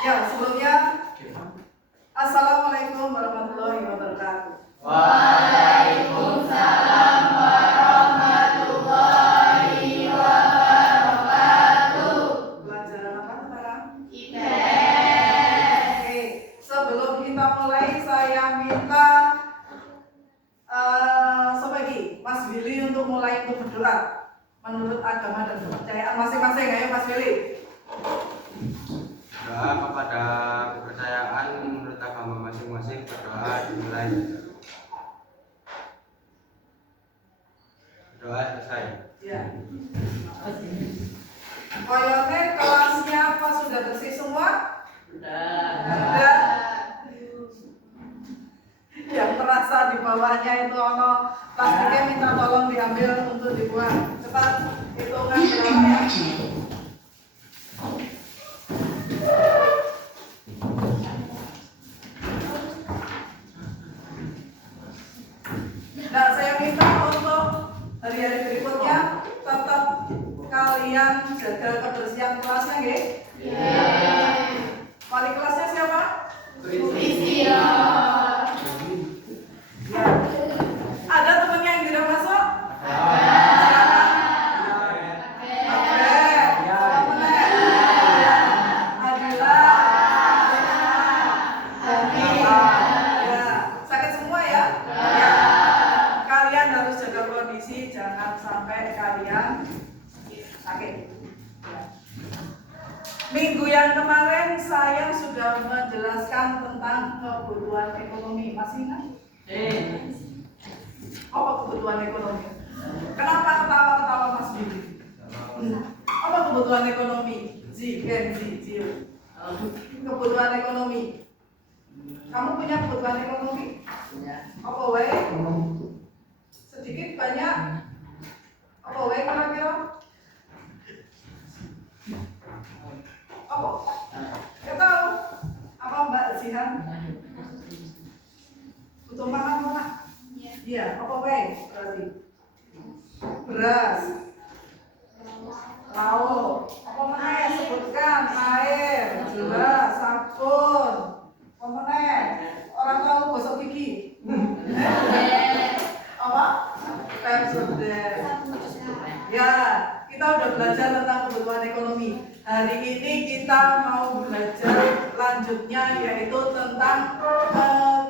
Ya, sebelumnya Assalamualaikum warahmatullahi wabarakatuh. Waalaikumsalam warahmatullahi wabarakatuh. Pelajaran apa sekarang? IPS. Oke, sebelum kita mulai saya minta Mas Willy untuk mulai untuk berdoa menurut agama dan kepercayaan masing-masing. Ayo Mas Willy. Doa kepada kepercayaan menurut agama masing-masing, berdoa dimulai. Doa selesai. Ya. Koyone kelasnya apa sudah bersih semua? Sudah. Yang merasa di bawahnya itu ono plastiknya minta tolong diambil untuk dibuang. Cepat hitungan berapa ya? Nah, saya minta untuk hari-hari berikutnya tetap kalian jaga kebersihan kelasnya, nggih? Wali kelasnya siapa? Priscila. Ya. Ada temannya yang tidak masuk? Jangan sampai kalian sakit. Minggu yang kemarin saya sudah menjelaskan tentang kebutuhan ekonomi. Masih ingat? Apa kebutuhan ekonomi? Kenapa ketawa-ketawa Mas Billy? Apa kebutuhan ekonomi? Kebutuhan ekonomi. Kamu punya kebutuhan ekonomi? Apa wae? Sedikit banyak? Apa wae kira-kira? Apa? Gak tahu. Apa Mbak Zihan? Butuh makan mana? Iya. Apa wae berarti? Beras, lauk. Apa mana? Sebutkan air, jelas, sabun. Apa mana? Orang tahu gosok gigi. Apa? Pepsodent. Ya, kita udah belajar tentang kebutuhan ekonomi. Hari ini kita mau belajar lanjutnya yaitu tentang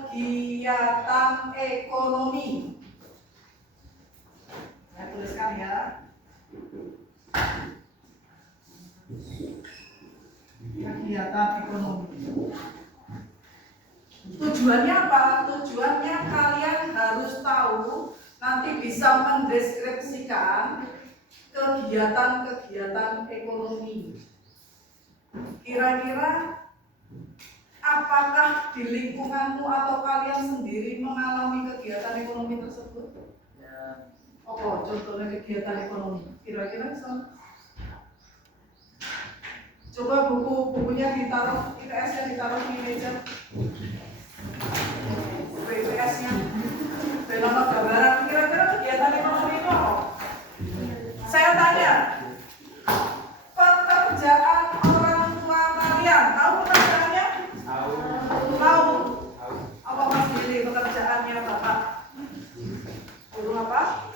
kegiatan ekonomi. Saya tuliskan ya. Kegiatan ekonomi. Tujuannya apa? Tujuannya kalian harus tahu, nanti bisa mendeskripsikan kegiatan-kegiatan ekonomi. Kira-kira apakah di lingkunganmu atau kalian sendiri mengalami kegiatan ekonomi tersebut? Oh, contohnya kegiatan ekonomi. Kira-kira bisa? Coba bukunya ditaruh, IPS-nya ditaruh di meja. IPS-nya. Benama gambaran. Kira-kira kegiatan ekonomi itu apa? Saya tanya, pekerjaan orang tua kalian, tahu pekerjaannya? Tahu. Apa Mas Billy pekerjaannya Bapak? Guru apa?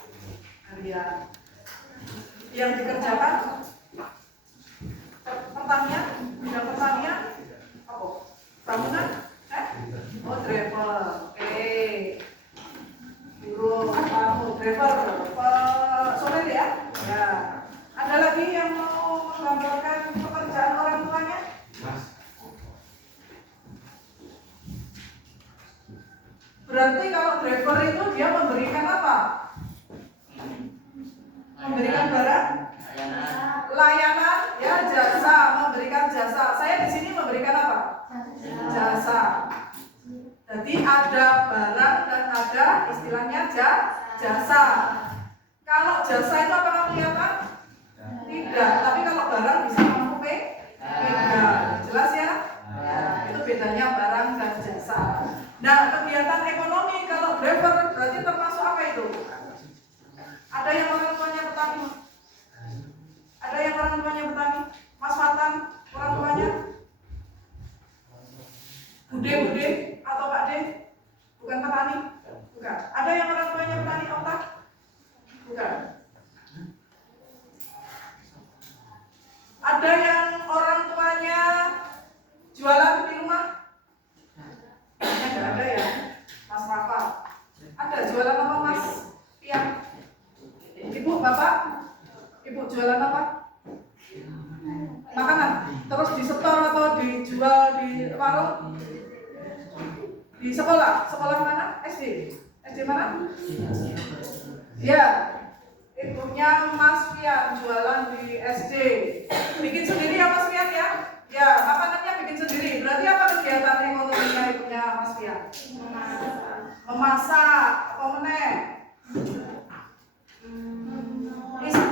Harian. Yang dikerjakan? Pertanian? Bidang pertanian? Apa? Bangunan? Oh, driver. Oke. Guru kamu driver. Sore ya? Ya. Ada lagi yang mau menggambarkan pekerjaan orang tuanya? Berarti kalau driver itu dia memberikan apa? Memberikan barang? Layanan, ya, jasa, memberikan jasa. Saya di sini memberikan apa? Jasa. Jadi ada barang dan ada istilahnya jasa. Kalau jasa itu apakah kelihatan? Tidak. Tapi kalau barang bisa mampu pegang. Jelas ya? Ya, itu bedanya barang dan jasa. Nah, kegiatan ekonomi kalau driver berarti termasuk apa itu? Ada yang orang tuanya petani? Ada yang orang tuanya petani? Mas Fatan, orang tuanya? terus disetor atau dijual di warung? Di sekolah mana? SD mana? Ya, ibunya Mas Fian jualan di SD. Bikin sendiri ya Mas Fian ya? Ya, makanannya bikin sendiri. Berarti apa kegiatan ekonominya ibunya Mas Fian? Memasak, apa meneh?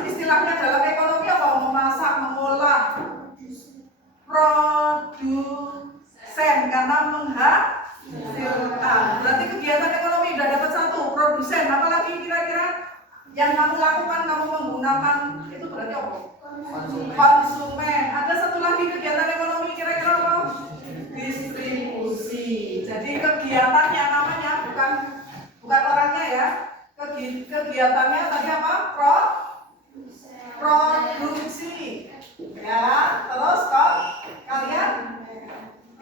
Istilahnya dalam ekonomi apa? Memasak, mengolah, produsen karena menghasilkan. Berarti kegiatan ekonomi udah dapat satu, produsen. Apalagi kira-kira yang kamu lakukan, kamu menggunakan itu berarti apa? Konsumen. Ada satu lagi kegiatan ekonomi kira-kira apa? Distribusi. Jadi kegiatannya namanya bukan orangnya ya. Kegiatannya tadi apa? Produksi. Ya, terus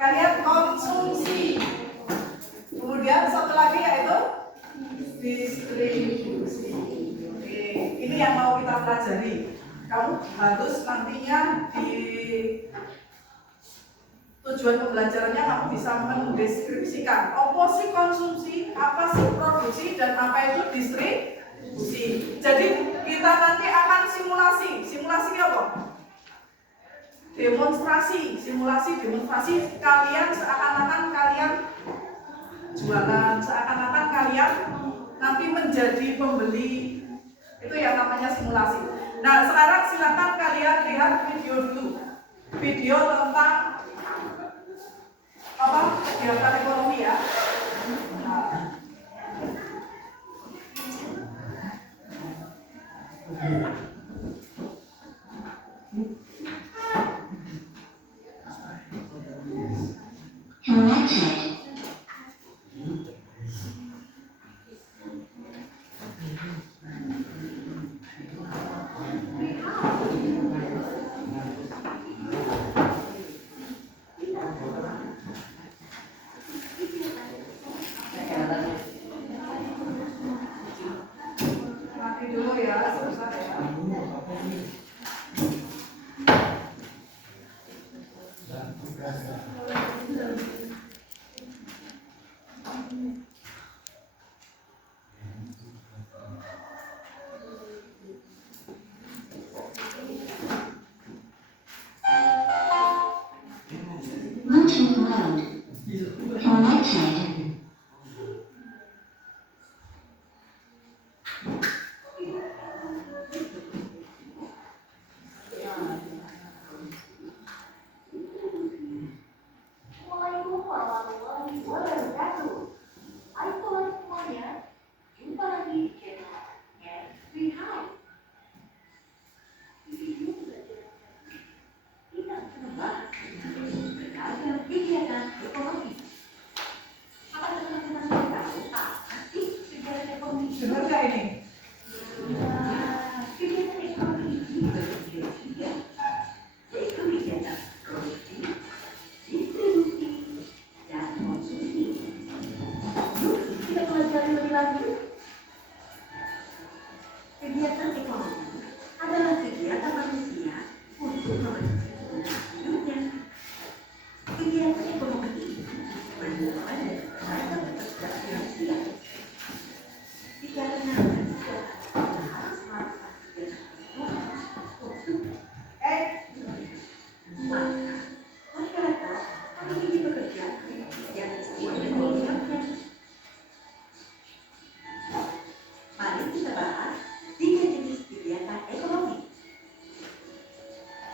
kalian konsumsi. Kemudian satu lagi yaitu distribusi. Oke, ini yang mau kita pelajari. Kamu harus nantinya di tujuan pembelajarannya kamu bisa mendeskripsikan apa sih konsumsi, apa sih produksi, dan apa itu distribusi. Jadi kita nanti akan simulasi apa? Demonstrasi. Kalian seakan-akan kalian jualan, seakan-akan kalian nanti menjadi pembeli. Itu yang namanya simulasi. Nah, sekarang silakan kalian lihat video dulu. Video tentang apa? Kegiatan ekonomi ya. Nanti dulu ya, sebentar ya. Dengar nggak ini? Kegiatan ekonomi adalah kegiatan manusia untuk memenuhi hidupnya. Kegiatan ekonomi ini bermula dari ragam pekerjaan manusia. Dikarenakan kita harus melakukan kegiatan ekonomi untuk maka masyarakat memiliki pekerjaan yang sesuai dengan hidupnya. Mari kita bahas 3 jenis kegiatan ekonomi.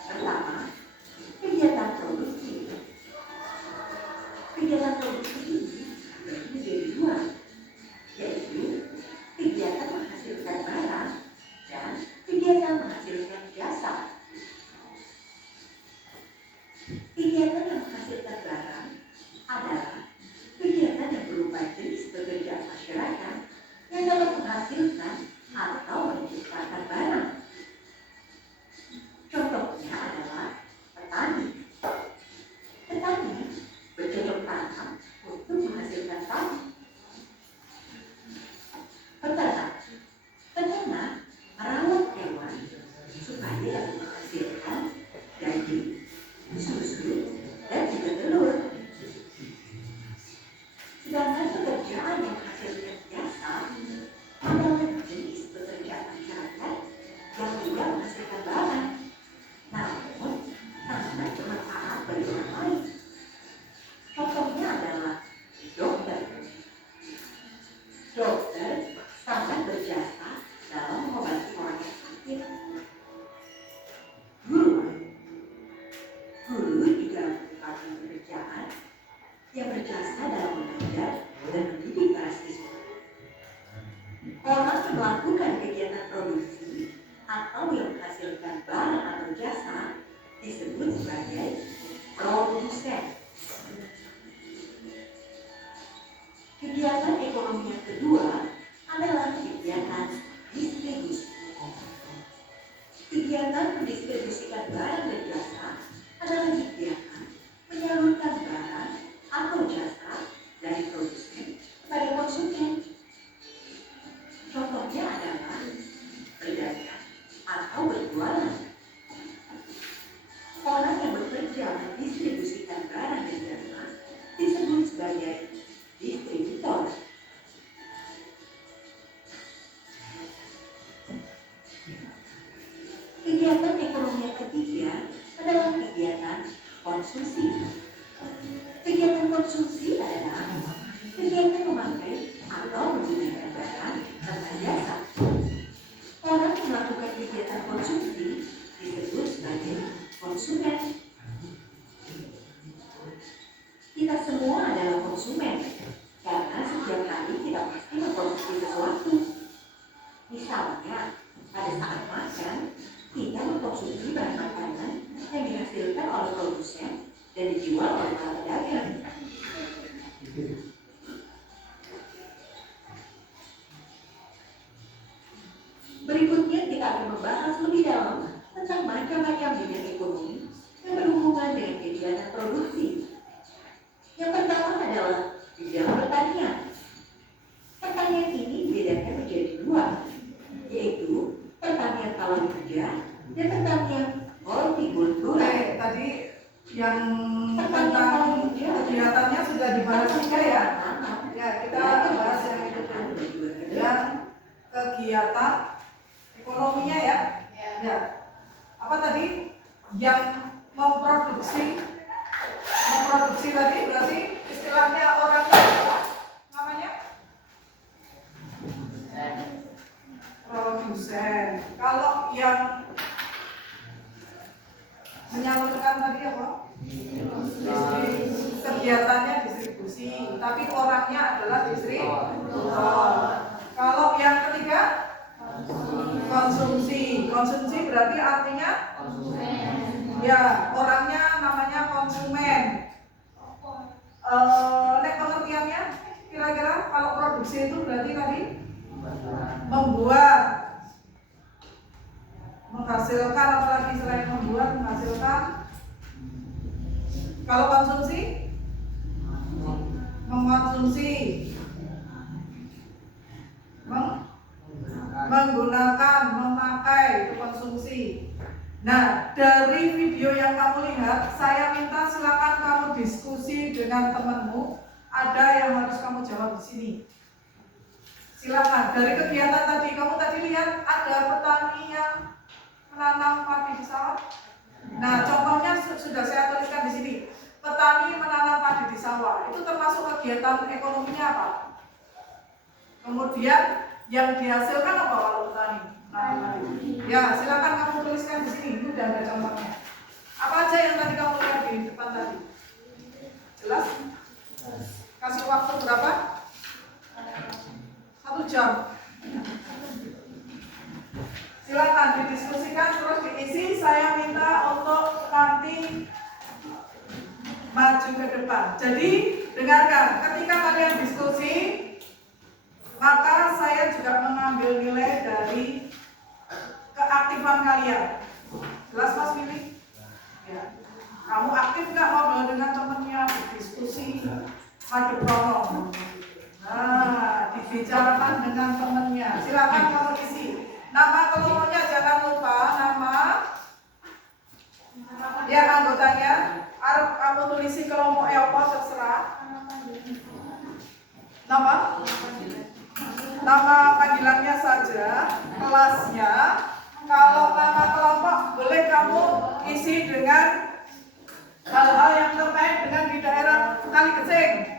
Pertama, kegiatan produksi. Kegiatan produksi ini terbagi menjadi 2, yaitu kegiatan menghasilkan barang dan kegiatan menghasilkan jasa. Kegiatan yang menghasilkan barang adalah kegiatan yang berupa jenis pekerjaan masyarakat yang dapat menghasilkan atau menciptakan barang. Contohnya adalah petani. Petani bercocok tanam untuk menghasilkan padi. Peternak merawat hewan supaya dapat menghasilkan daging, susu, yang berjasa dalam mengajar dan mendidik para siswa. Orang yang melakukan kegiatan produksi atau yang menghasilkan barang atau jasa disebut sebagai produsen. Kegiatan ekonomi yang kedua adalah kegiatan distribusi. Kegiatan mendistribusikan barang dan jasa adalah kegiatan menyalurkan barang atau jasa dari produsen kepada konsumen. Contohnya adalah berdagang atau berjualan. Orang yang bekerja mendistribusikan barang dan jasa disebut sebagai distributor. Kegiatan ekonomi yang ketiga adalah kegiatan konsumsi. Kegiatan konsumsi adalah kegiatan memakai atau menggunakan barang serta jasa. Orang yang melakukan kegiatan konsumsi disebut sebagai konsumen. Kita semua adalah konsumen karena setiap hari kita pasti mengkonsumsi sesuatu. Misalnya, pada saat makan, kita mengkonsumsi bahan makanan yang dihasilkan oleh produsen dan dijual oleh para pedagang. Berikutnya kita akan membahas lebih dalam tentang macam-macam bidang ekonomi yang berhubungan dengan kegiatan produksi. Yang pertama adalah bidang pertanian. Pertanian ini dibedakan menjadi dua, yaitu pertanian palawija kerja dan pertanian hortikultura. Tadi yang tentang kegiatannya sudah dibahas juga ya. Ya, kita bahas yang itu dulu. Yang kegiatan ekonominya ya. Ya. Apa tadi? Yang memproduksi tadi berarti istilahnya orang namanya produsen. Kalau yang menyalurkan tadi apa? Kegiatannya distribusi, tapi orangnya adalah distributor. Kalau yang ketiga konsumsi. Konsumsi berarti artinya ya, orangnya namanya konsumen. Pengertiannya kira-kira kalau produksi itu berarti tadi membuat, menghasilkan, apalagi selain membuat, menghasilkan. Kalau konsumsi, mengkonsumsi, menggunakan, memakai, itu konsumsi. Nah, dari video yang kamu lihat, saya minta silakan kamu diskusi dengan temanmu. Ada yang harus kamu jawab di sini. Silakan. Dari kegiatan tadi, kamu tadi lihat ada petani yang menanam padi di sawah. Nah, contohnya sudah saya tuliskan di sini. Petani menanam padi di sawah. Itu termasuk kegiatan ekonominya apa? Kemudian yang dihasilkan apa kalau petani? Ya, silakan kamu tuliskan di sini. Ini udah ada contohnya. Apa aja yang tadi kamu lihat di depan tadi? Jelas? Kasih waktu berapa? 1 jam. Silakan didiskusikan terus diisi. Saya minta untuk nanti maju ke depan. Jadi dengarkan, ketika kalian diskusi, maka saya juga mengambil nilai dari keaktifan kalian. Jelas Mas Willy? Ya. Kamu aktif nggak ngobrol dengan temannya, berdiskusi, maju prolog. Nah, dibicarakan dengan temannya. Silakan kamu isi. Nama kelompoknya jangan lupa, nama ya anggotanya. Harus kamu tulisi kelompok apa terserah. Nama panggilannya saja, kelasnya. Kalau nama kelompok boleh kamu isi dengan hal-hal yang terkait dengan di daerah Kali Kecing.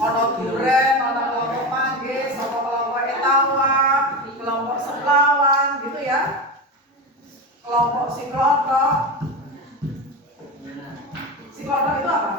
Ono duren, ono kelompok manggis, ono kelompok etawa, kelompok seplawan, gitu ya. Kelompok siklotok. Siklotok itu apa?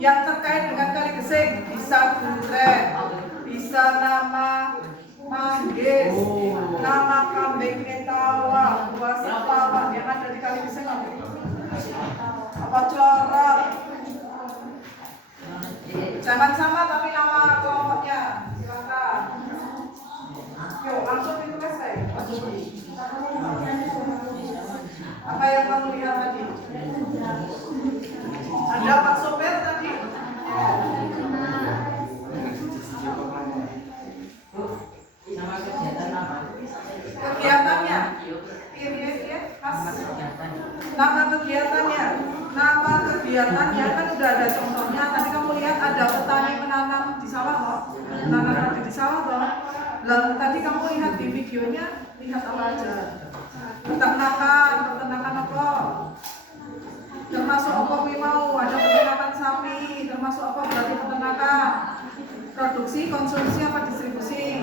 yang terkait dengan kali gesing, bisa duren, bisa nama manggis, nama kambing ketawa, buah sepawa yang ada di kali gesing apa corot. Jangan sama tapi nama kelompoknya. Silakan. Yuk langsung ditulis saya. Apa yang kamu lihat tadi? Ada Pak Sopir tadi? Kegiatannya? Iya, Mas. Nama kegiatannya? Nama kegiatannya kan udah ada contohnya. Tadi kamu lihat ada petani menanam di sawah loh. Menanam padi di sawah loh. Lalu tadi kamu lihat di videonya, lihat apa aja? Peternakan apa? Termasuk apa mau? Ada peternakan sapi, termasuk apa berarti peternakan? Produksi, konsumsi apa distribusi?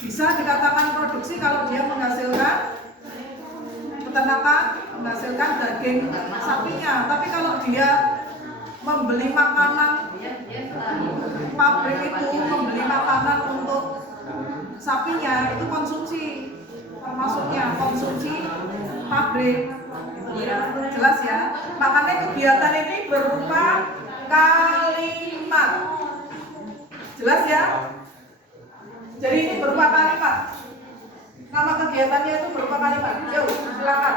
Bisa dikatakan produksi kalau dia menghasilkan peternakan, menghasilkan daging sapinya. Tapi kalau dia membeli makanan, pabrik itu membeli makanan untuk sapinya, itu konsumsi, termasuknya konsumsi pabrik. Ya, jelas ya. Makanya kegiatan ini berupa kalimat. Jelas ya? Jadi ini berupa kalimat. Nama kegiatannya itu berupa kalimat. Yuk, silakan.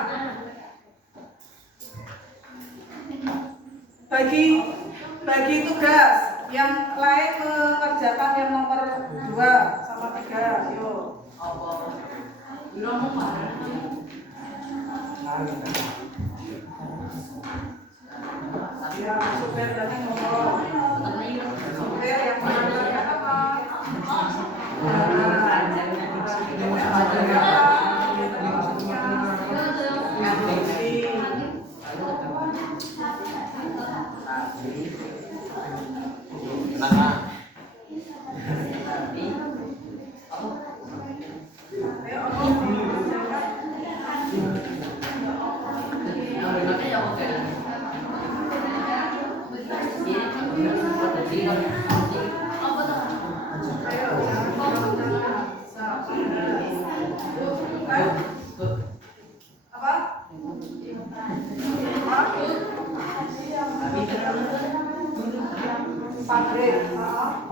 Bagi tugas. Yang lain mengerjakan yang nomor 2 sama 3. Yuk. Ya, supir tadi ngomong. Supir yang mengerjakan apa?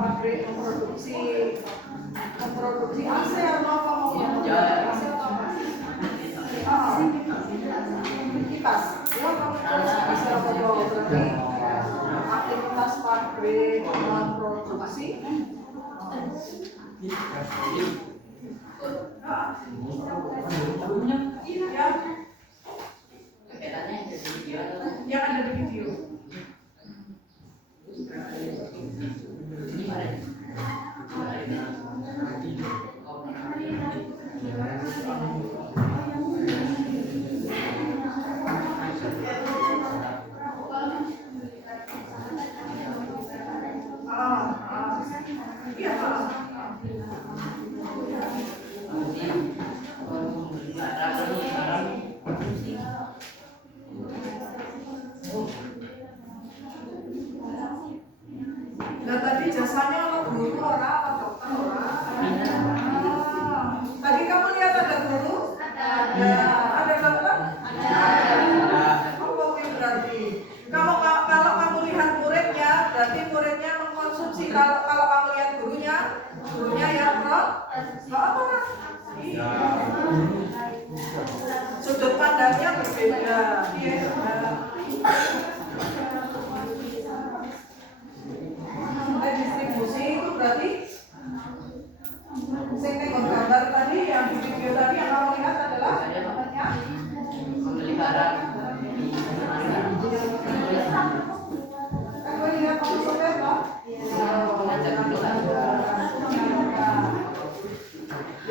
Pabrik memproduksi AC atau apa mau AC atau apa? Kipas. Ya, kipas apa berarti aktivitas pabrik memproduksi. Yang ada di video. Nah tadi jasanya orang guru orang dokter orang. Tadi kamu lihat ada guru? Ada dokter? Ada. Oh, oke berarti. Kalau kamu lihat muridnya, berarti muridnya mengkonsumsi. Kalau kamu lihat gurunya yang apa? Iya. Sudut pandangnya berbeda. Iya. Distribusi itu berarti gambar tadi yang di video tadi yang kamu lihat adalah Pemeliharaan. Kamu lihat kamu sopir toh?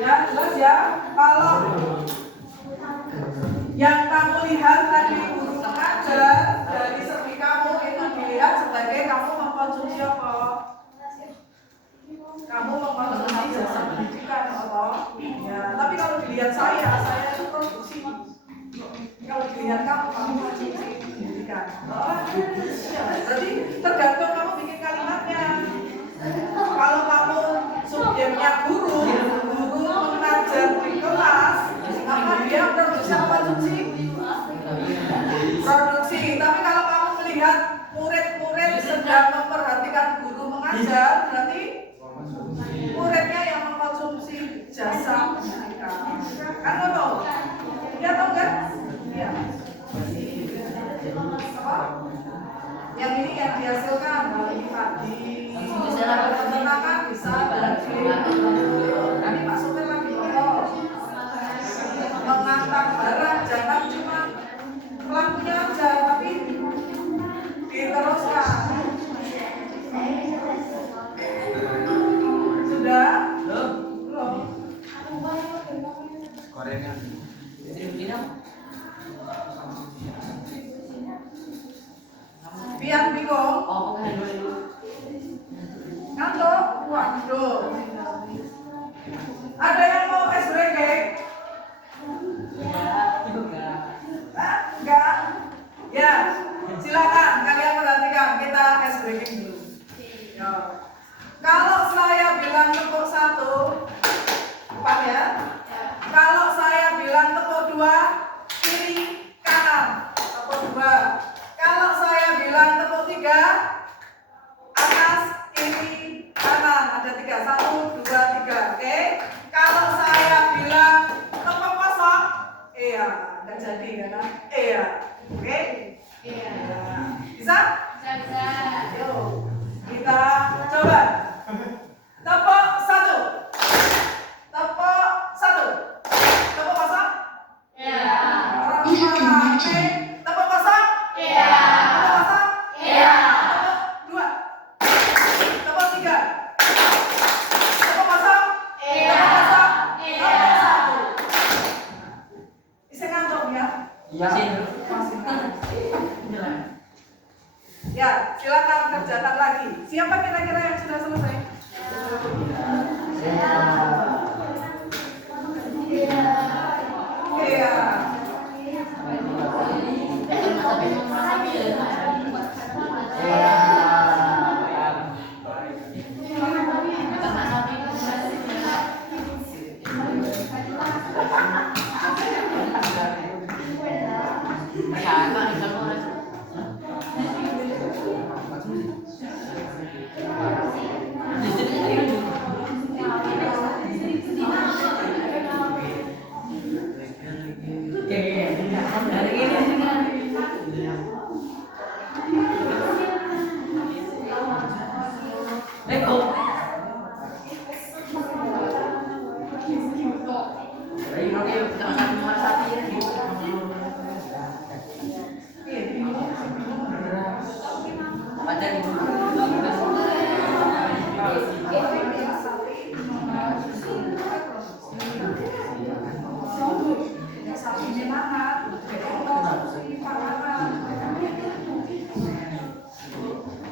Ya jelas ya. Kalau yang kamu lihat tadi guru mengajar dari melihat murid-murid sedang memperhatikan guru mengajar, berarti muridnya yang mengkonsumsi jasa pendidikan. Kan ngono? Iya atau enggak? Iya. Apa? Yang ini yang dihasilkan dari padi, peternakan bisa daging. Nanti Pak Supir lagi ngomong mengantar barang, jangan cuma pelakunya aja, tapi diteruskan. Sudah? Belum? Koreanya. Pian bingung? Ngantuk? Waduh. Ada yang mau es brengkeng? Enggak? Ya, silakan kalian perhatikan, kita es brengkeng dulu. Ya. Kalau saya bilang tepuk 1, depan ya. Kalau saya bilang tepuk 2, kiri, kanan, tepuk 2. Kalau saya bilang tepuk 3, atas, kiri, kanan, ada 3, 1, 2, 3, oke? Kalau saya bilang tepuk kosong, iya, nggak jadi kan? Iya, oke? Iya. Bisa? Bisa. Yuk, kita coba. Tepuk 1, tepuk 1, tepuk kosong. Iya. Orang oke, tepuk kosong. Iya. Tepuk kosong. Iya. Tepuk 2, tepuk 3, tepuk kosong. Iya. Tepuk kosong. Iya. Tepuk 1. Bisa ngantuk ya? Iya. Masih ngantuk. Ya, silakan kerjakan lagi. Siapa kira-kira yang sudah selesai? Iya.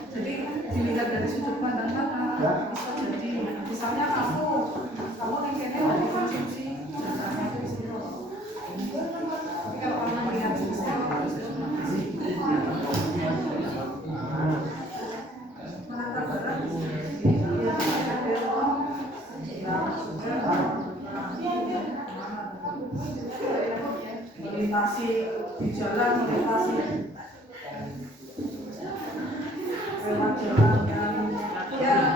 Jadi dilihat dari sudut pandang mana, bisa jadi misalnya kamu yang kayaknya mau konsumsi jasanya itu di situ. Tapi kalau kamu melihat sistem menantar barang, melintasi di jalan, melintasi lewat jalan yang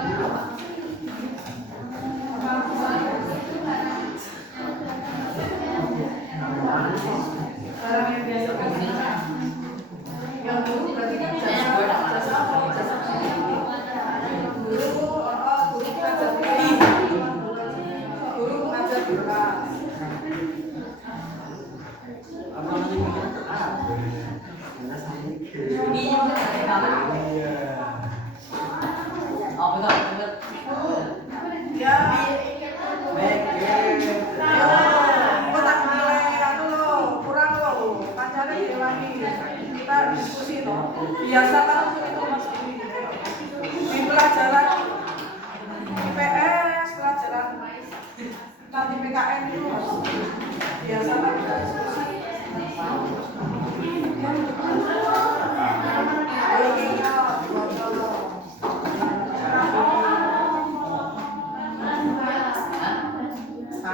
barang yang dihasilkan yang dulu berarti kan jasa guru mengajar guru mengajar di kelas. Ya, tak nilai anu loh, kurang loh, pacarnya diulangi. Kita diskusi loh. Biasa kan itu mas ini di pelajaran IPS, pelajaran nanti PKN itu biasa kan kita diskusi.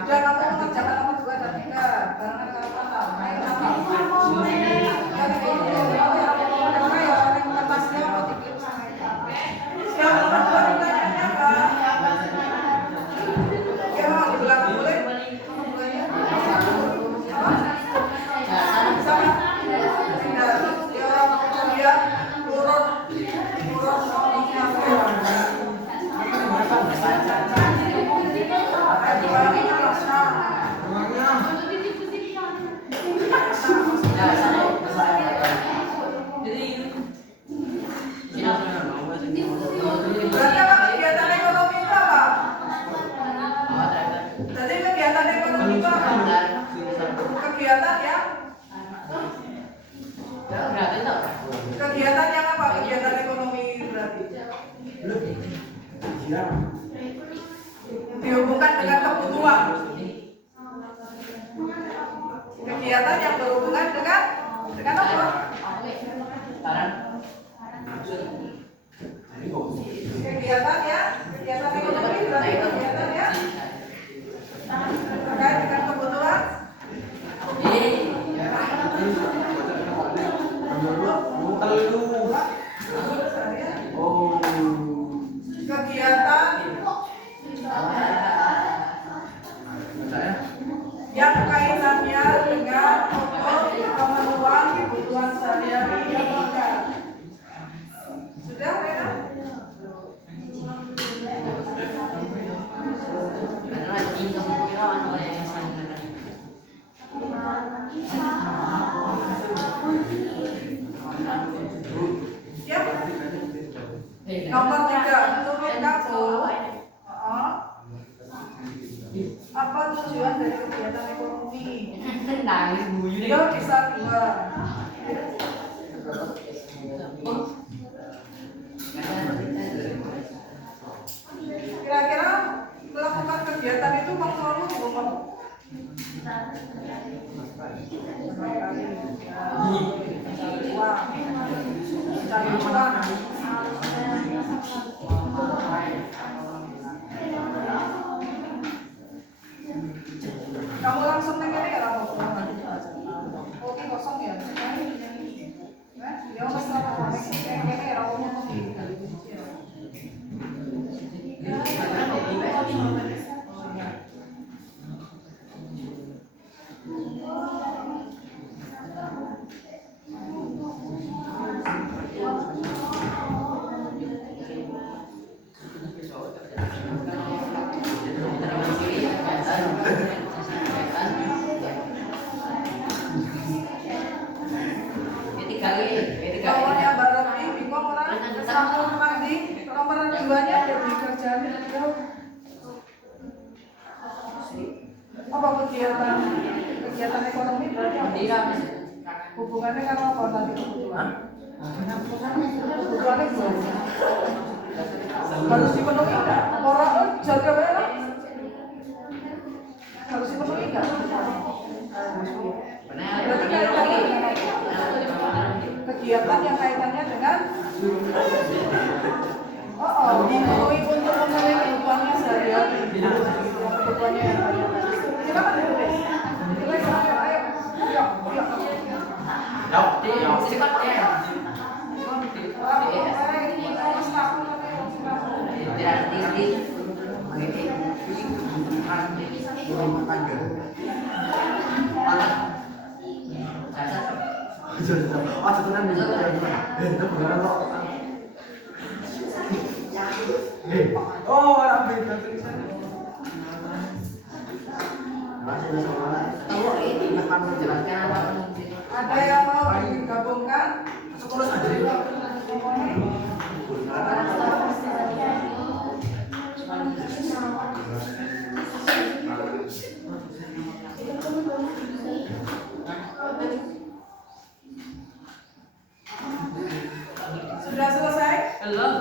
Udah kamu mengerjakan nomor 2 dan 3 barengan kata-kata. Ayo, kegiatan yang apa? Kegiatan ekonomi berarti dihubungkan dengan kebutuhan. Kegiatan yang berhubungan dengan apa? Kegiatan ekonomi berarti kegiatan ya terkait dengan kebutuhan. Kegiatan yang kaitannya dengan pemenuhan kebutuhan sehari-hari yang pokok. Sudah, Rena? Ya. Nomor 3, menurut kamu, apa tujuan dari kegiatan ekonomi? Dia bisa 2. Kira-kira melakukan kegiatan itu maksudnya apa? Cari uang. Kamu langsung nengerin ya apa? Oke, kosong ya. Ya mas apa? Nengerin ya apa? Nomornya baru di bingung orang sambung lagi. Nomor 2-nya ada di kerjaan itu. Apa kegiatan ekonomi berarti apa? Hubungannya kan apa tadi kebutuhan? Kebutuhannya gimana? Harus dipenuhi nggak? Orang jaga berapa? Harus dipenuhi nggak? Berarti kaitannya dengan kegiatan yang kaitannya dengan dipenuhi untuk memenuhi kebutuhannya sehari-hari. Kebutuhannya yang tadi. Silakan ditulis. Oh, ambil tulisannya. Ada yang mau digabungkan? Sudah selesai? Belum.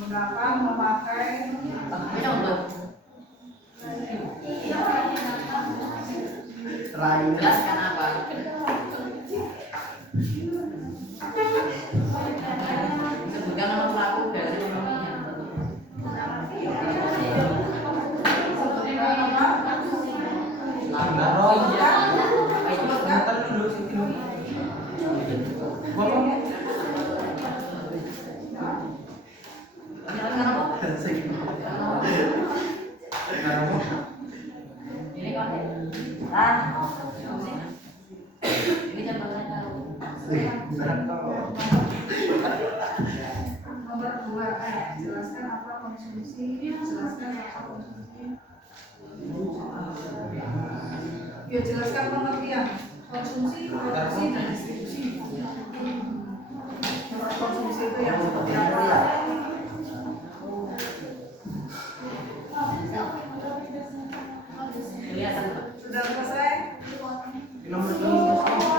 Gunakan memakai Jelaskan apa? Sebutkan nama pelaku dari ekonominya. Ini kok? Ini contohnya tahu. nomor 2, jelaskan apa konsumsi, jelaskan apa konsumsi. Ya jelaskan pengertian konsumsi, produksi, dan distribusi. Konsumsi itu yang seperti apa? Kelihatan Pak. Sudah selesai? Nomor 2.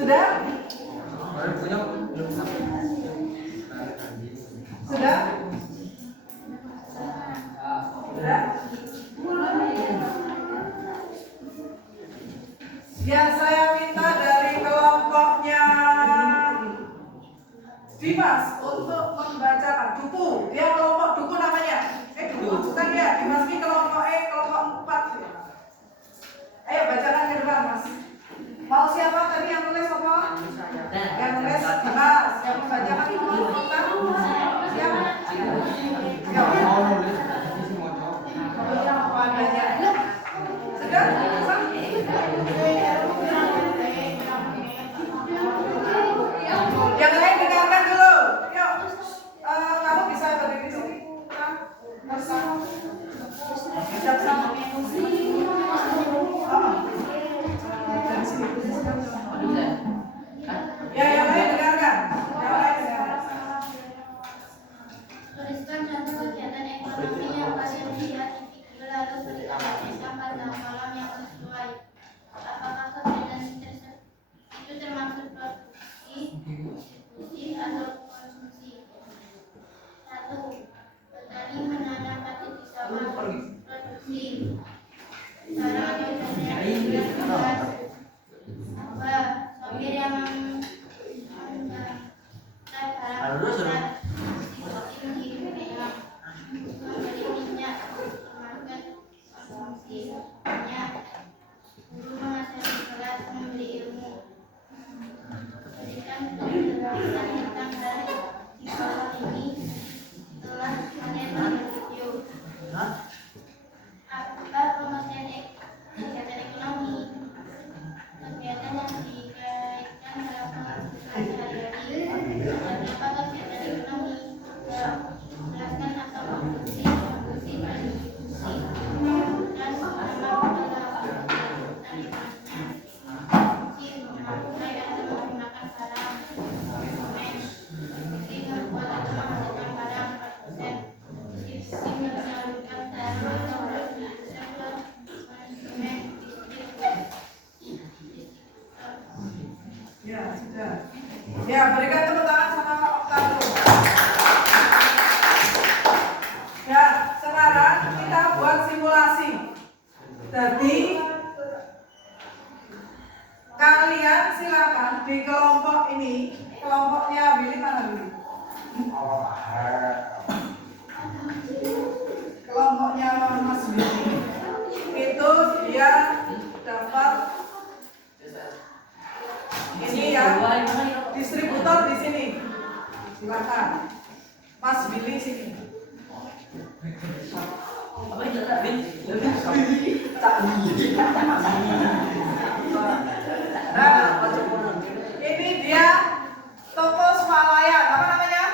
Sudah? Sudah? Sudah? Ya, saya minta dari kelompoknya Dimas untuk membacakan Duku. Dia kelompok Duku namanya. Duku bukan ya. Dimas ini kelompok kelompok 4. Ayo bacakan ke depan, Mas. Mau siapa tadi yang tulis apa? Yang tulis Dimas. Yang membacakan kelompok siapa? Ya. Apa adanya? Sudah? Yang lain dengarkan dulu. Yuk, kamu bisa berdiri di sini. Bersama. Bijaksana. Ya, yang lain dengarkan. Yang lain dengarkan. Tuliskan satu kegiatan ekonomi yang kalian lihat di video lalu berikan adresnya pada kolom yang sesuai. Apakah kegiatan itu termasuk produksi, distribusi, atau konsumsi? 1. Petani menanam padi di sawah. Produksi. Cara biasanya dilakukan. 2. Sopir yang mengantar barang besar distribusi menggiring membeli minyak memakan konsumsi minyak. Guru mengajari kelas memberi ilmu. Berikan penjelasan tentang hal di bawah ini telah menonton video. Apa pengertian kegiatan ekonomi? Kegiatan yang dikaitkan dalam kehidupan sehari-hari. Apa kegiatan ekonomi? Jelaskan apa produksi, distribusi, dan distribusi. Dan nama penjelasan memakai atau menggunakan barang. Konsumen. Produksi membuat atau menghasilkan barang. Produsen. Distribusi menyalurkan barang atau produk tersebut ke konsumen. Ya, sudah. Ya, berikan tepuk tangan sama Okta dulu. Ya, sekarang kita buat simulasi. Jadi kalian silakan di kelompok ini, kelompoknya Willy mana Willy? Kelompoknya Mas Willy itu dia dapat ini ya, distributor di sini. Silakan. Mas Billy sini. Nah, ini dia toko swalayan. Apa namanya?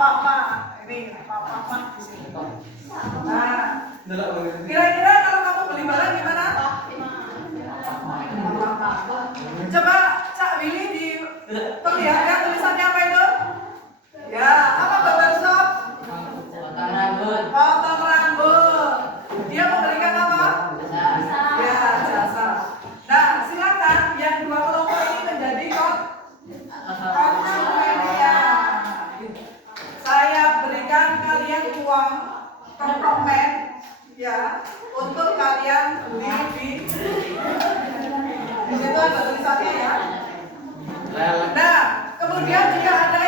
Papa. Ini Papa di sini. Nah, kira-kira kalau kamu beli barang gimana? Coba Nah, kemudian juga ada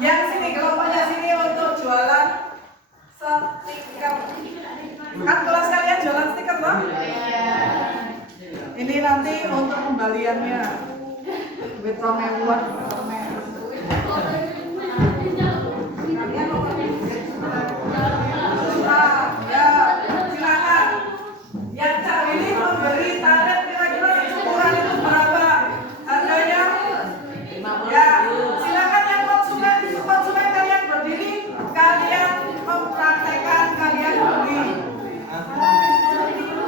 yang sini, kelompoknya sini untuk jualan stiker. Kan kelas kalian jualan stiker loh? Ini nanti untuk kembaliannya. Duit 2.000-an. Ya, silakan. Yang Cak Willy memberi tarif kira-kira syukuran itu berapa harganya? Ya, silakan yang konsumen kalian berdiri, kalian mempraktekkan, kalian beli.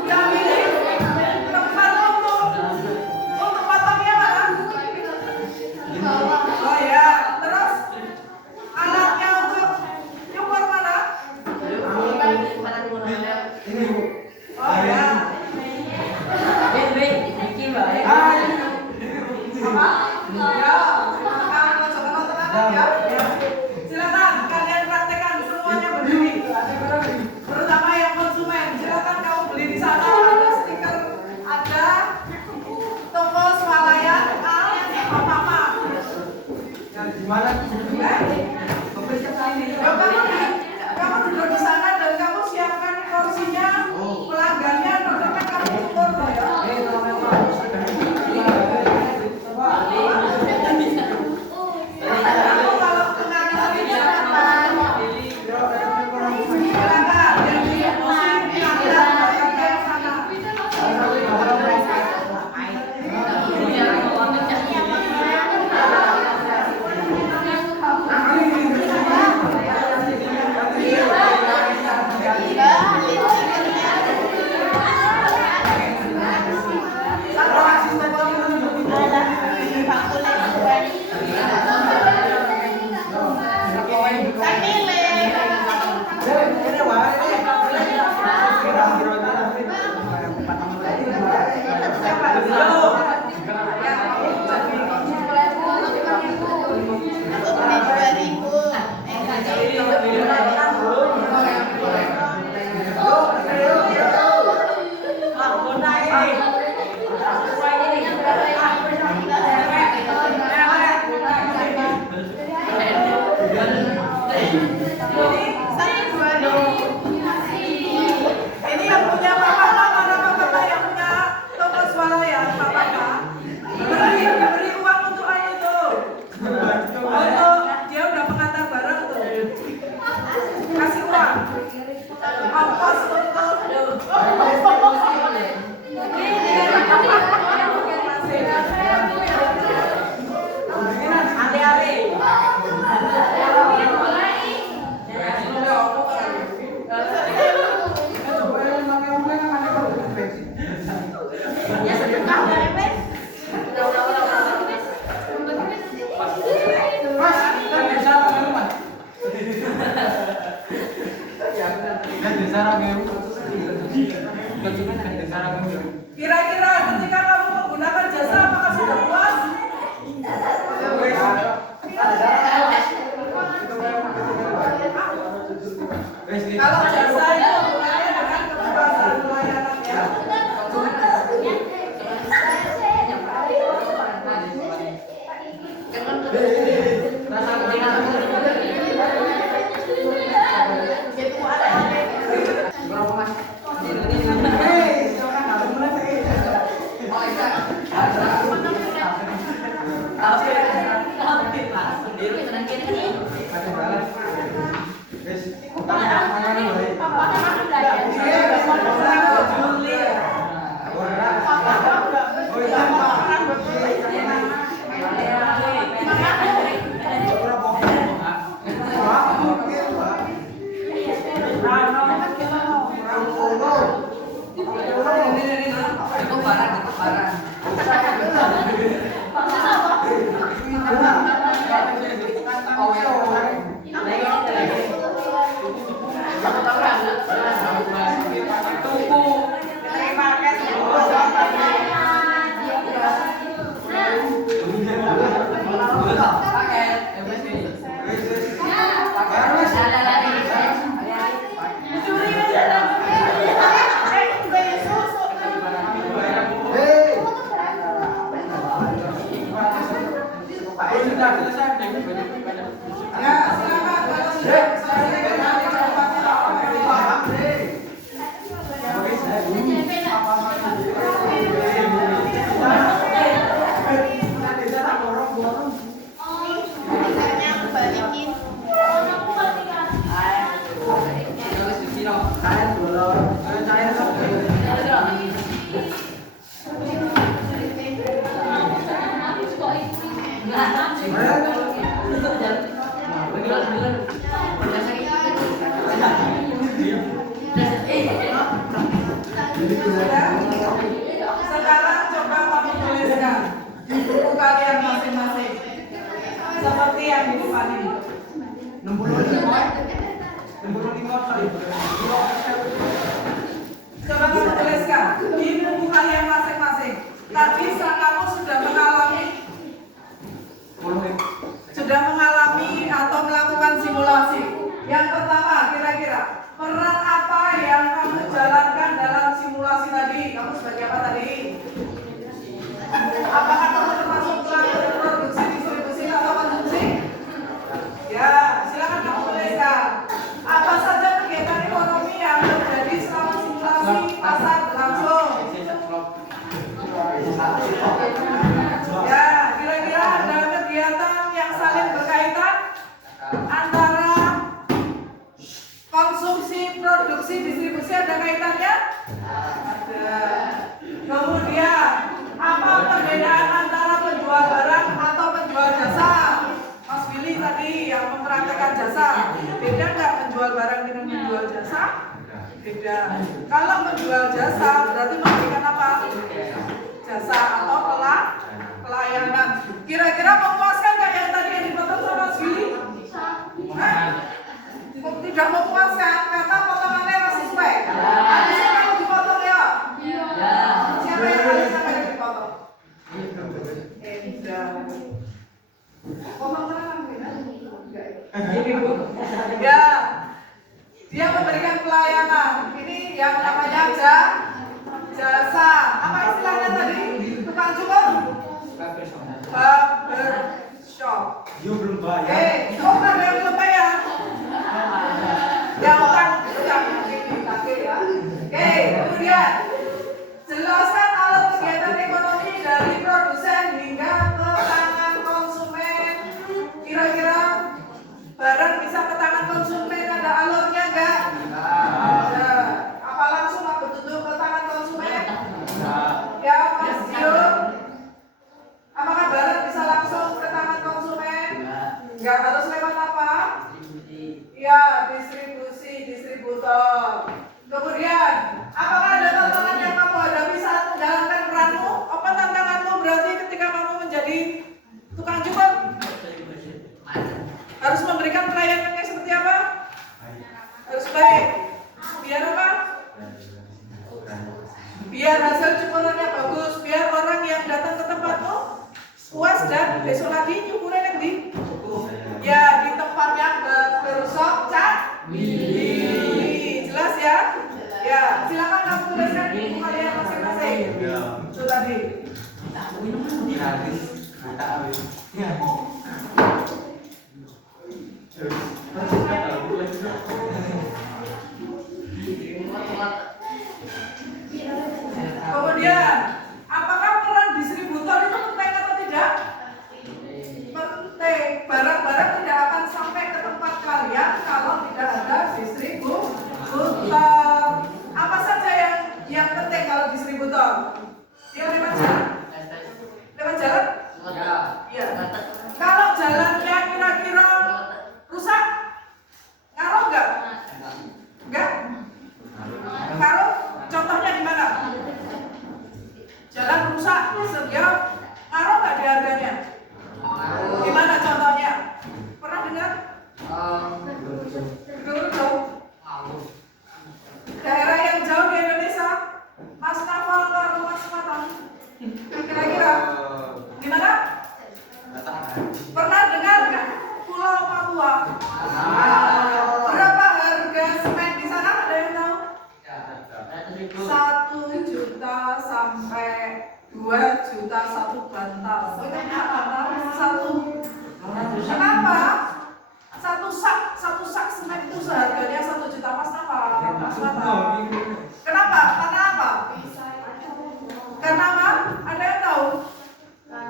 Cak Willy, tempat untuk potongnya mana? Oh ya, terus alatnya untuk nyukur mana? Oh ya. Apa? Ya, ya. Silakan kalian praktekkan semuanya berdiri. Terutama yang konsumen, silakan kamu beli di sana. Ada stiker, ada toko swalayan, apa-apa. Gimana? Kamu duduk di sana dan kamu siapkan porsinya, pelanggannya, duduknya kamu cukur tuh ya. Kamu kalau mengambil ini apa? Silakan, yang di posisi kalian ke sana. Ini yang punya papa, mana yang punya toko swalayan, papa beri uang untuk ayo tuh. Untuk dia udah mengantar barang tuh. Kasih uang. Ongkos untuk. Kira-kira ketika kamu menggunakan jasa apakah sudah puas? Kalau jasa itu hubungannya dengan kepuasan pelayanan ya. Mama sudah selesai. Banyak. Ya, silakan kalau sudah selesai nanti Misalnya aku balikin. Sekarang coba kamu tuliskan di buku kalian masing-masing seperti yang di depan ini. 65 kali. Coba kamu tuliskan di buku kalian masing-masing. Tadi kamu sudah mengalami atau melakukan simulasi. Yang pertama, kira-kira peran apa yang kamu jalankan dalam simulasi tadi? Kamu sebagai apa tadi? Apakah kamu termasuk pelaku produksi, distribusi, atau konsumsi? Ya, silakan kamu tuliskan. Apa saja kegiatan ekonomi yang terjadi selama simulasi pasar berlangsung? Ya, kira-kira ada kegiatan yang saling berkaitan antara konsumsi, produksi, distribusi, ada kaitannya? Ada. Kemudian, apa perbedaan antara penjual barang atau penjual jasa? Mas Billy tadi yang mempraktekkan jasa, beda nggak penjual barang dengan menjual jasa? Beda. Kalau menjual jasa berarti memberikan apa? Jasa atau pelayanan. Kira-kira memuaskan nggak yang tadi yang dipotong sama Mas Billy? Tidak memuaskan karena potongannya masih sesuai. Habis itu kamu dipotong ya? Siapa yang dipotong? Tidak. Potong mana? Ya, dia memberikan pelayanan. Ini yang namanya jasa. Apa istilahnya tadi? Tukang cukur? Barbershop. Yo belum bayar. Kok ada yang belum bayar? Yang utang ya. Oke, kemudian jelaskan alat kegiatan ekonomi dari produsen hingga ke tangan konsumen. Kira-kira barang bisa ke tangan konsumen ada alurnya enggak? Ada. Apa langsung aku tutup ke tangan konsumen? Ya, Mas Dio. Apakah barang bisa langsung ke tangan konsumen? Enggak, harus lewat apa? Ya, distributor. Kemudian, apakah ada tantangan yang kamu hadapi saat menjalankan peranmu? Apa tantanganmu berarti ketika kamu menjadi tukang cukur? Harus memberikan pelayanan yang seperti apa? Harus baik. Biar apa? Biar hasil cukurannya bagus. Biar orang yang datang ke tempatmu puas dan besok lagi nyukuran yang di ya di tempat yang barbershop jelas ya? Ya, silakan kamu tuliskan di buku kalian masing-masing. Itu tadi. Kemudian, apakah peran distributor itu penting atau tidak? Penting. Barang-barang tidak akan sampai ke tempat kalian kalau tidak ada distributor. Apa saja yang penting kalau distributor? Dia lewat jalan? Lewat jalan? Iya. Kalau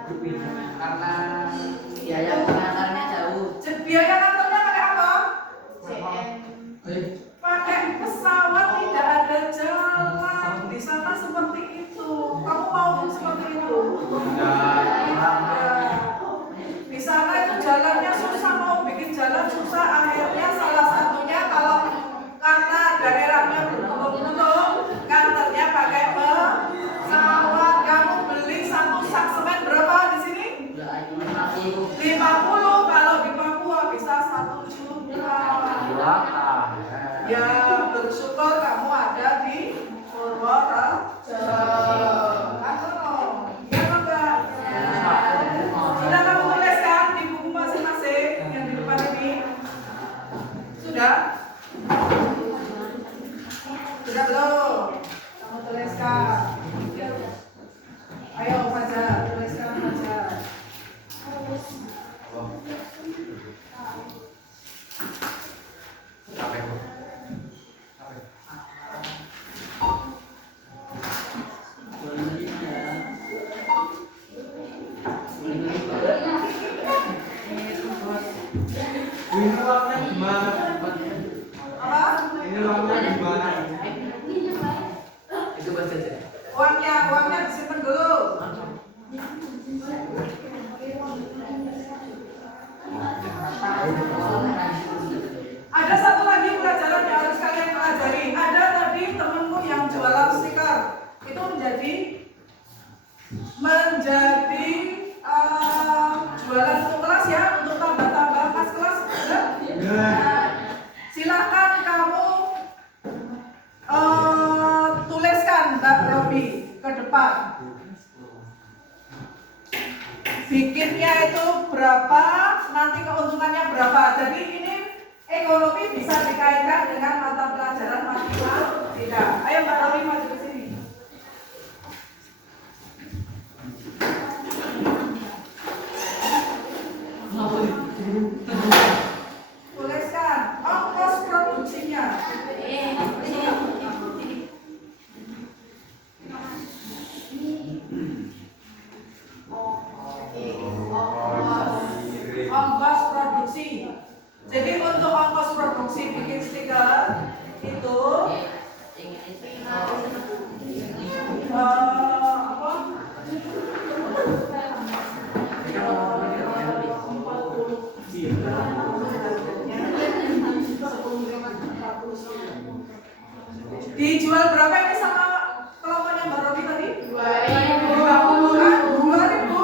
Karena biaya pengantarnya jauh. Biaya kantornya pakai apa? CM. Pakai pesawat, tidak ada jalan. Di sana seperti itu. Kamu mau seperti itu? Tidak. Di sana itu jalannya susah, mau bikin jalan susah. Akhirnya salah satunya kalau karena daerahnya bergulung-gulung, kantornya pakai pesawat. Kamu beli satu sak semen berapa di sini? 50. Kalau di Papua bisa 1 juta. Ya bersyukur kamu ada di Purworejo. Ya enggak? Sudah kamu tuliskan di buku masing-masing yang di depan ini? Sudah? Sudah belum? Kamu tuliskan. Ayo Fajar, tuliskan Fajar. Ini uangnya gimana? Apa? Ini uangnya gimana? Itu buat jajan. Uangnya disimpan dulu. Ada satu lagi pelajaran yang harus kalian pelajari. Ada tadi temenmu yang jualan stiker. Itu menjadi jualan untuk kelas ya, untuk tambah-tambah kas kelas. Silahkan kamu tuliskan Mbak Robi ke depan. Bikinnya itu berapa, nanti keuntungannya berapa. Jadi ini ekonomi bisa dikaitkan dengan mata pelajaran matematika. Ayo Mbak Robi maju ke sini. Tuliskan ongkos produksinya. Ongkos produksi. Jadi untuk ongkos produksi bikin stiker itu apa? Dijual berapa ini sama kelompoknya Mbak Robi tadi? 2.000 kan? 2.000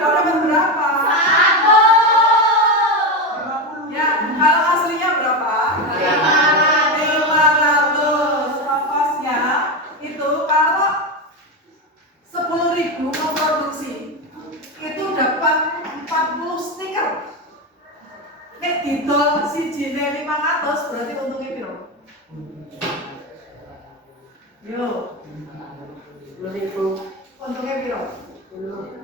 dapat berapa? 1. Ya, kalau aslinya berapa? 500. Ongkosnya itu kalau 10.000 mau produksi itu dapat 40 stiker. Nek didol sijine 500 berarti untungnya piro? Yo. 10.000. Untungnya piro? 10.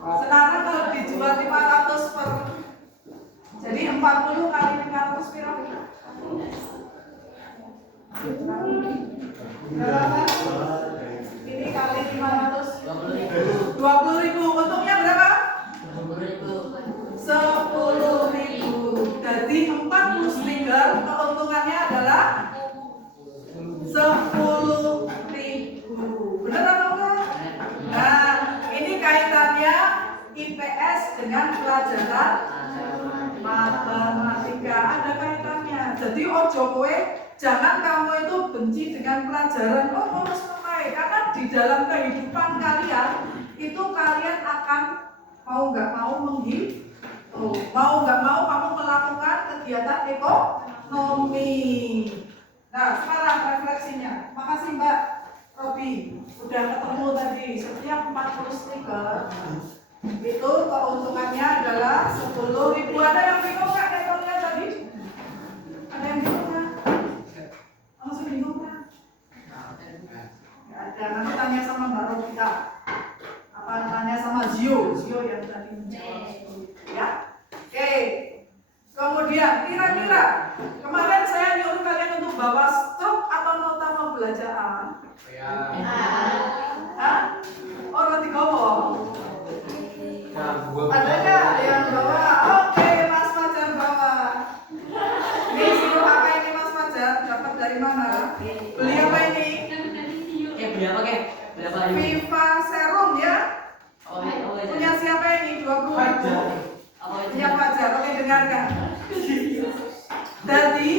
Sekarang kalau dijual 500 per, jadi 40 kali 500 piro? Berapa? Ini kali 500 20.000. Untungnya berapa? 10.000. Jadi 40 stiker keuntungannya adalah 10.000. Benar atau enggak? Nah, ini kaitannya IPS dengan pelajaran matematika. Ada kaitannya. Jadi ojo kowe, jangan kamu itu benci dengan pelajaran. Oh, harus mulai. Karena di dalam kehidupan kalian itu kalian akan mau nggak mau mau nggak mau kamu melakukan kegiatan ekonomi. Nah, sekarang refleksinya. Makasih Mbak Robi, udah ketemu tadi. Setiap 40 stiker itu keuntungannya adalah 10.000. Ada yang bingung nggak netolnya tadi? Ada yang bingung nggak? Langsung bingung nggak? Nggak ada. Nanti tanya sama Mbak Robita. Apa tanya sama Zio yang tadi menjawab. Ya, oke. Kemudian kira-kira kemarin saya nyuruh kalian untuk bawa struk atau nota pembelajaran. beli apa kek? Beli apa yuk? Viva Serum ya. Oh, oh, Punya siapa ini? 20.000. apa itu? Punya Fajar. Oke, dengarkan. Jadi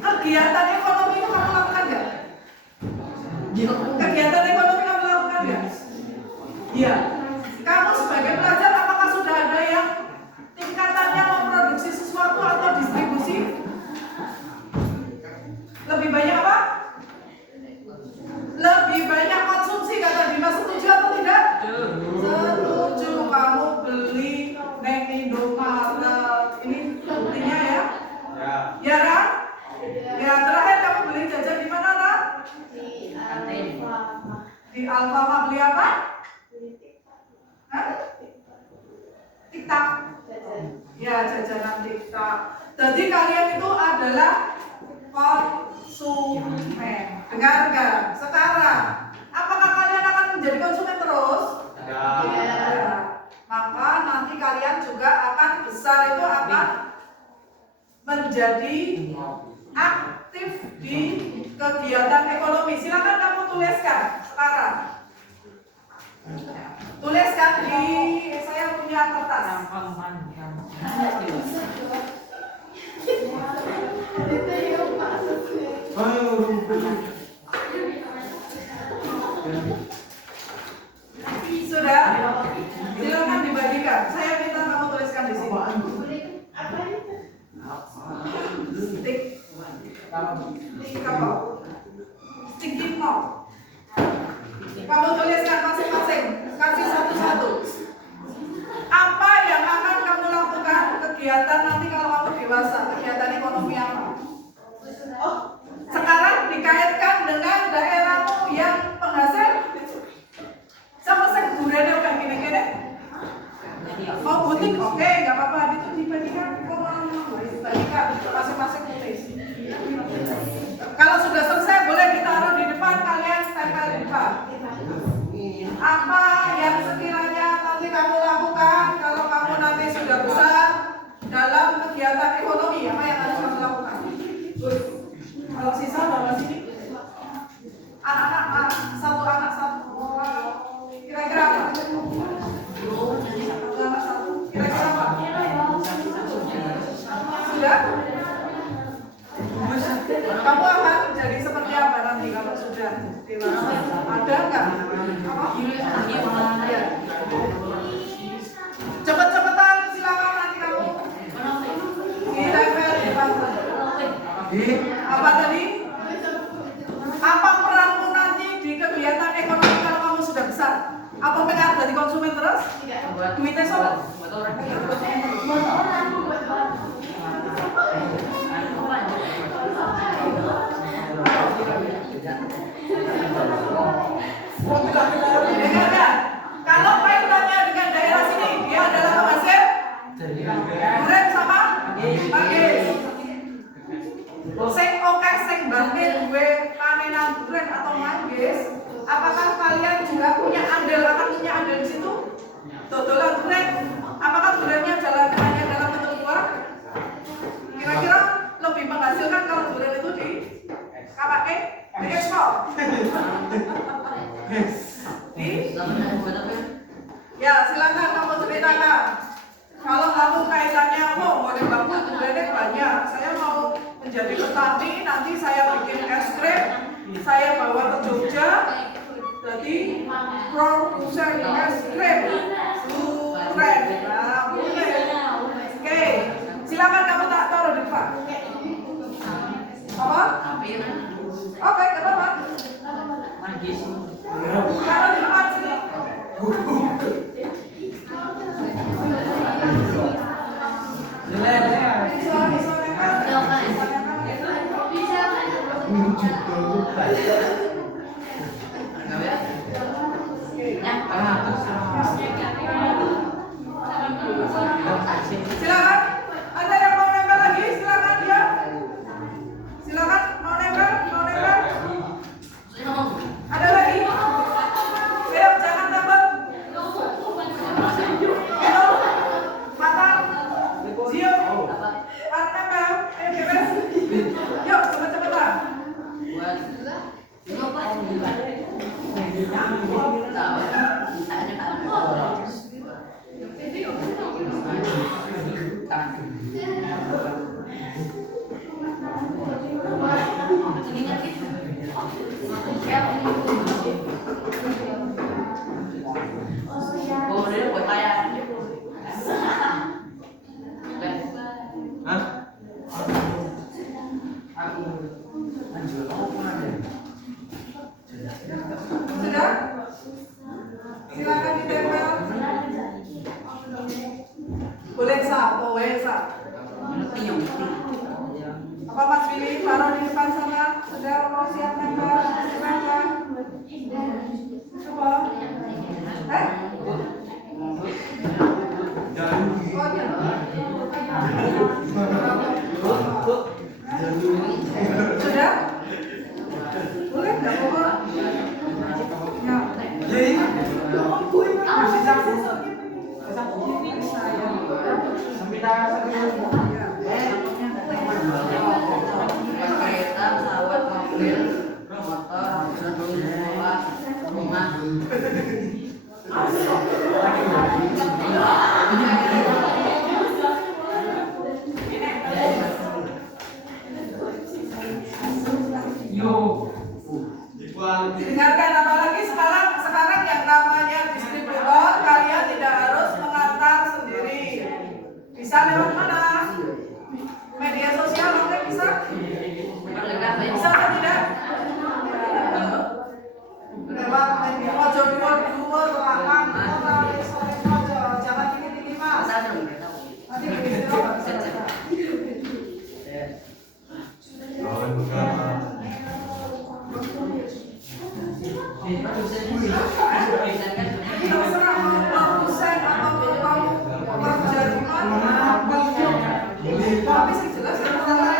kegiatan ekonomi itu kamu lakukan nggak? Kegiatan ekonomi kamu lakukan nggak? Iya. Kamu sebagai pelajar apakah sudah ada yang tingkatannya memproduksi sesuatu atau distribusi? Lebih banyak apa? Lebih banyak konsumsi kata Dimas, setuju atau tidak? Setuju. Kamu beli neng Indomaret ini buktinya ya? Ya. Ya Ra? Ya terakhir kamu beli jajan di mana Ra? Di Alfamart. Di Alfamart beli apa? Hah? TikTok. Ya jajanan TikTok. Jadi kalian itu adalah konsumen. Dengarkan. Sekarang, apakah kalian akan menjadi konsumen terus? Ya. Ya. Maka nanti kalian juga akan besar itu akan menjadi aktif di kegiatan ekonomi. Silakan kamu tuliskan sekarang. Tuliskan di saya punya kertas. Sudah? Silakan dibagikan. Saya minta kamu tuliskan di sini. Apa itu? Stick. Stick apa? Sticky note. Kamu tuliskan masing-masing. Kasih satu-satu. Apa yang akan kamu lakukan kegiatan nanti kalau kamu dewasa? Kegiatan ekonomi apa? Oh, sekarang dikaitkan dengan daerahmu yang penghasil. Sama saya duriannya kayak gini-gini. Mau butik? Oke, nggak apa-apa. Itu dibagikan. Dibagikan masing-masing tulis. Kalau sudah selesai boleh ditaruh di depan, kalian tempel di depan. Apa yang sekiranya nanti kamu lakukan kalau kamu nanti sudah besar dalam kegiatan ekonomi? Apa yang harus kamu lakukan? Kalau sisa bawa sini. Anak-anak, satu anak satu. Kira-kira apa? Satu anak satu. Kira-kira apa? Sudah? Kamu akan jadi seperti apa nanti kalau sudah dewasa? Ada nggak? Apa? Ya. Cepet-cepetan, silakan nanti kamu. Ditempel di depan. Apa tadi? Apa peranmu nanti di kegiatan ekonomi kalau kamu sudah besar? Apa pengen jadi konsumen terus? Duitnya soal? Buat orang. Dengarkan, kalau kaitannya dengan daerah sini, dia adalah penghasil duren sama manggis. Sing oke sing bangkit gue panenan duren atau manggis. Apakah kalian juga punya andil di situ? Dodolan duren. Apakah durennya hanya dalam bentuk buah? Kira-kira lebih menghasilkan kalau duren itu diekspor. Ya silakan kamu ceritakan. Kalau kamu kaitannya mau bangun durennya banyak. Saya mau menjadi petani, nanti saya bikin es krim, saya bawa ke Jogja. Jadi produsen es krim duren. Nah, boleh. Oke, silakan kamu tak taruh di depan. Apa? Oke, nggak apa-apa. Taruh di depan sini. Silakan. Ada yang mau nempel lagi? Silakan dia. Silakan mau nempel. Sudah? Silakan ditempel. Boleh sa, boleh sa. Apa Mas Willy taruh di depan sana? Sudah mau siap nempel? Silakan. Coba. Sudah? Boleh nggak bawa? Kereta, pesawat, mobil, motor, sekolah, rumah. Dengarkan, apalagi sekarang yang namanya distributor, kalian tidak harus mengantar sendiri. Bisa lewat mana? Media sosial mungkin bisa? Bisa atau tidak? Lewat media ojo dua lapan, jangan tinggi mas. Nanti beristirahat. Terserah mau produsen atau mau kerja di mana, tapi sih jelas yang pertama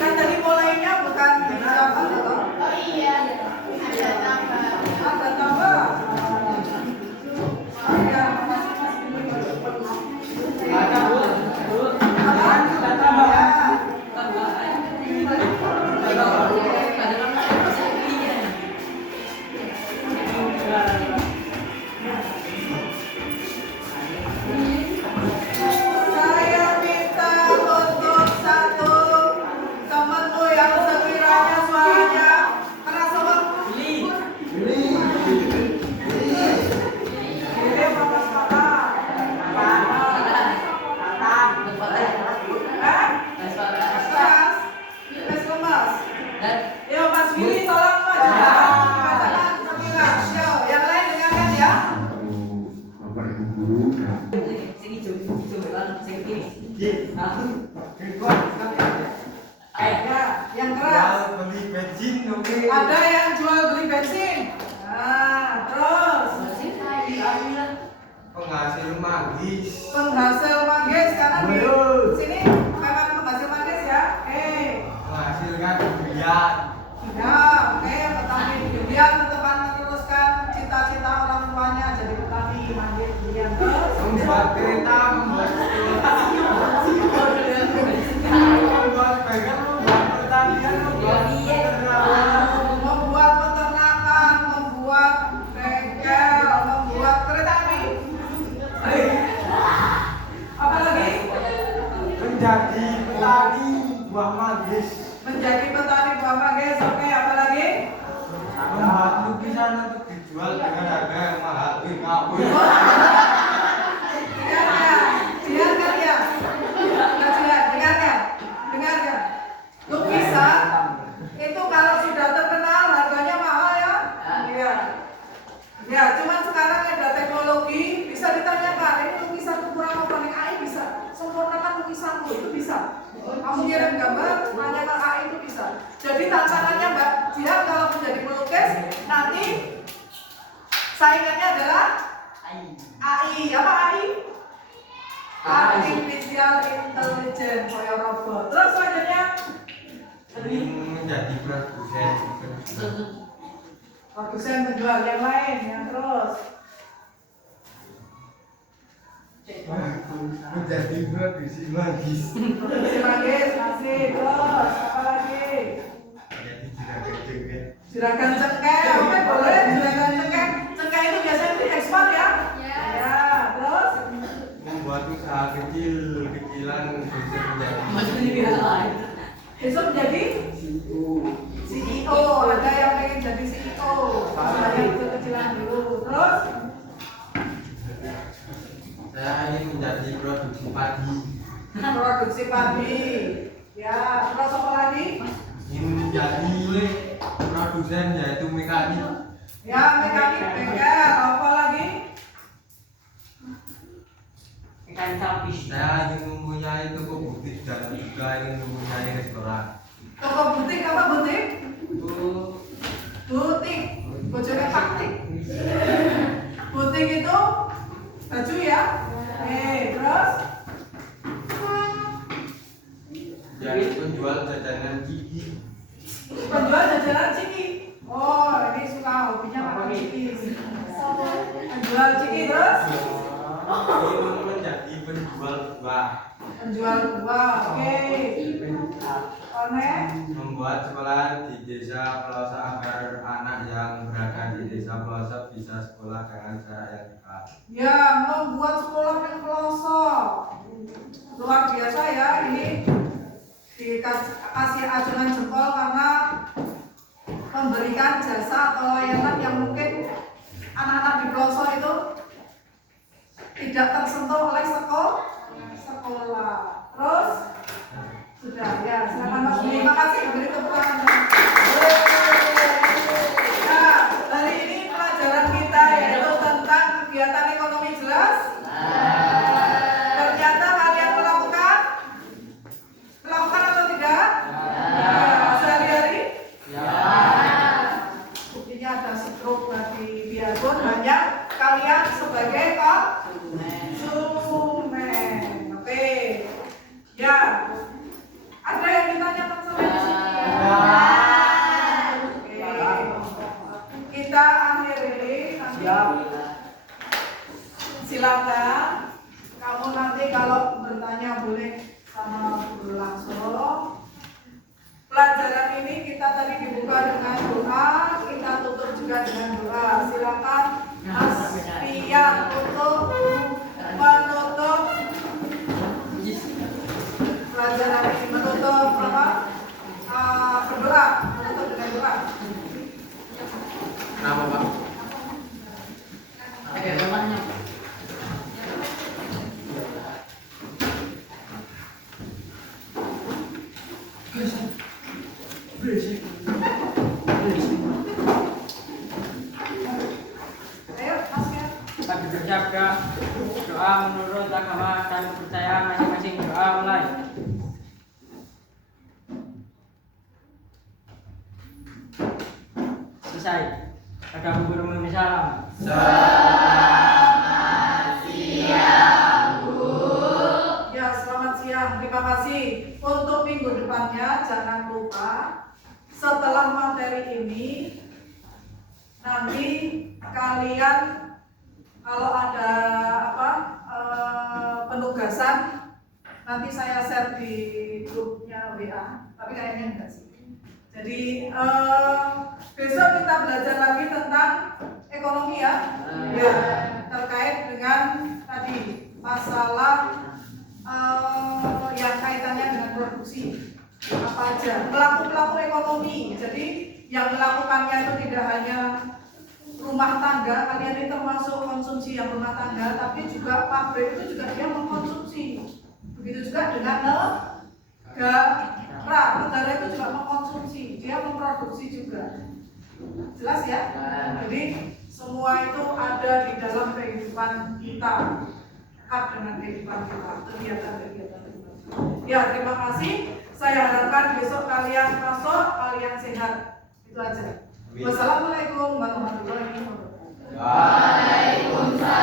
kan tadi mulainya bukan di Jawa atau? Oh iya, ada tambah. Ada tambah. Ada saya minta untuk satu temanmu yang sekiranya suaranya keras banget. Ini panas patah. Keras. Tes lemas. Yo Mas Willy tolong maju. Bacakan sembilan. Yo, yang lain dengarkan ya. Ya, yang keras. Beli bensin oke. Ada yang jual beli bensin. Nah, terus Penghasil magis. penghasil manggis kanan di sini. Memang penghasil manggis ya. Menghasilkan durian. Ya, petani durian tetap meneruskan cita-cita orang tuanya jadi Membuat kereta, membuat membuat bagan, membuat pertanian, membuat peternakan. Membuat peternakan, membuat bengkel, membuat kereta api. Apa lagi? Menjadi petani buah manggis. Menjadi petani buah manggis. Oke, apa lagi? Membuat lukisan untuk dijual dengan harga yang mahal. Wih, ngawur. Dengarkan ya. Dengarkan. Lukisan itu kalau sudah terkenal harganya mahal ya. Iya. Ya, cuman sekarang ada teknologi bisa ditanyakan, ini lukisan kurang apa nih? AI bisa sempurnakan lukisanmu, itu bisa. Kamu kirim gambar, tanya ke AI itu bisa. Jadi tantangannya Mbak Jihan kalau menjadi pelukis nanti saingannya adalah AI. Apa AI? Artificial Intelligence, kayak robot. Terus selanjutnya Ingin menjadi produsen. produsen penjual yang lain yang terus. Menjadi produksi manggis. Produksi manggis masih terus apa lagi? Jadi juragan jengkel. Juragan cengkeh, oke boleh juragan cengkeh. Cengkeh itu biasanya diekspor ya? Ya, terus Membuat usaha kecil-kecilan besok menjadi CEO. Ada yang pengen jadi CEO. Saya kecil-kecilan dulu. Terus saya ingin menjadi produksi padi. produksi padi. Ya, terus apa lagi? Ingin menjadi produsen yaitu mekanik. Ya, mekanik bengkel. Apa lagi? Saya ingin mempunyai toko butik dan juga ingin mempunyai restoran. Toko butik apa butik? Butik. Bojone paktik. Butik itu baju ya? Terus Jadi penjual jajanan gigi. penjual jajanan ciki. Oh, ini suka hobinya makan ciki. Penjual ciki terus Ingin menjadi penjual buah. penjual buah. Oke. Aneh. Membuat sekolah di desa pelosok agar anak yang berada di desa pelosok bisa sekolah dengan cara yang dekat. Ya, membuat sekolah yang pelosok. Luar biasa ya ini. Dikasih acungan jempol karena memberikan jasa atau layanan yang mungkin anak-anak di pelosok itu tidak tersentuh oleh sekolah. Terus sudah ya, silakan Mas. Terima kasih, beri tepuk tangan. Nah, hari ini pelajaran kita yaitu tentang kegiatan ekonomi jelas. Ternyata kalian melakukan atau tidak? Sehari-hari? Buktinya ada stroke bagi biarpun hanya kalian sebagai konsumen. Oke. Ya. Ada yang ditanyakan sampai di sini? Oke. Kita akhiri nanti. Silakan. Kamu nanti kalau bertanya boleh sama guru langsung. Pelajaran ini kita tadi dibuka dengan doa, kita tutup juga dengan doa. Silakan Mas Pian untuk menutup pelajaran ini, menutup apa? Berdoa, menutup dengan doa. Kenapa Pak? Ada rumahnya. Ayo, Mas Pian. Bagi bersabda doa menurut agama dan kepercayaan masing-masing. Doa mulai. Selesai. Ada guru memberi salam. Ya, selamat siang. Terima kasih. Untuk minggu depannya jangan lupa setelah materi ini nanti kalian kalau ada apa tulisan nanti saya share di grupnya WA, tapi kayaknya enggak sih. Jadi besok kita belajar lagi tentang ekonomi ya, ya terkait dengan tadi masalah yang kaitannya dengan produksi apa aja, pelaku ekonomi. Jadi yang melakukannya itu tidak hanya rumah tangga, kalian ini termasuk konsumsi yang rumah tangga, tapi juga pabrik itu juga dia mengkonsumsi. Begitu juga dengan negara itu juga mengkonsumsi, dia memproduksi juga. Jelas ya? Jadi semua itu ada di dalam kehidupan kita, dekat dengan kehidupan kita, kegiatan-kegiatan. Ya, terima kasih. Saya harapkan besok kalian masuk, kalian sehat. Itu aja. Wassalamualaikum warahmatullahi wabarakatuh. Waalaikumsalam.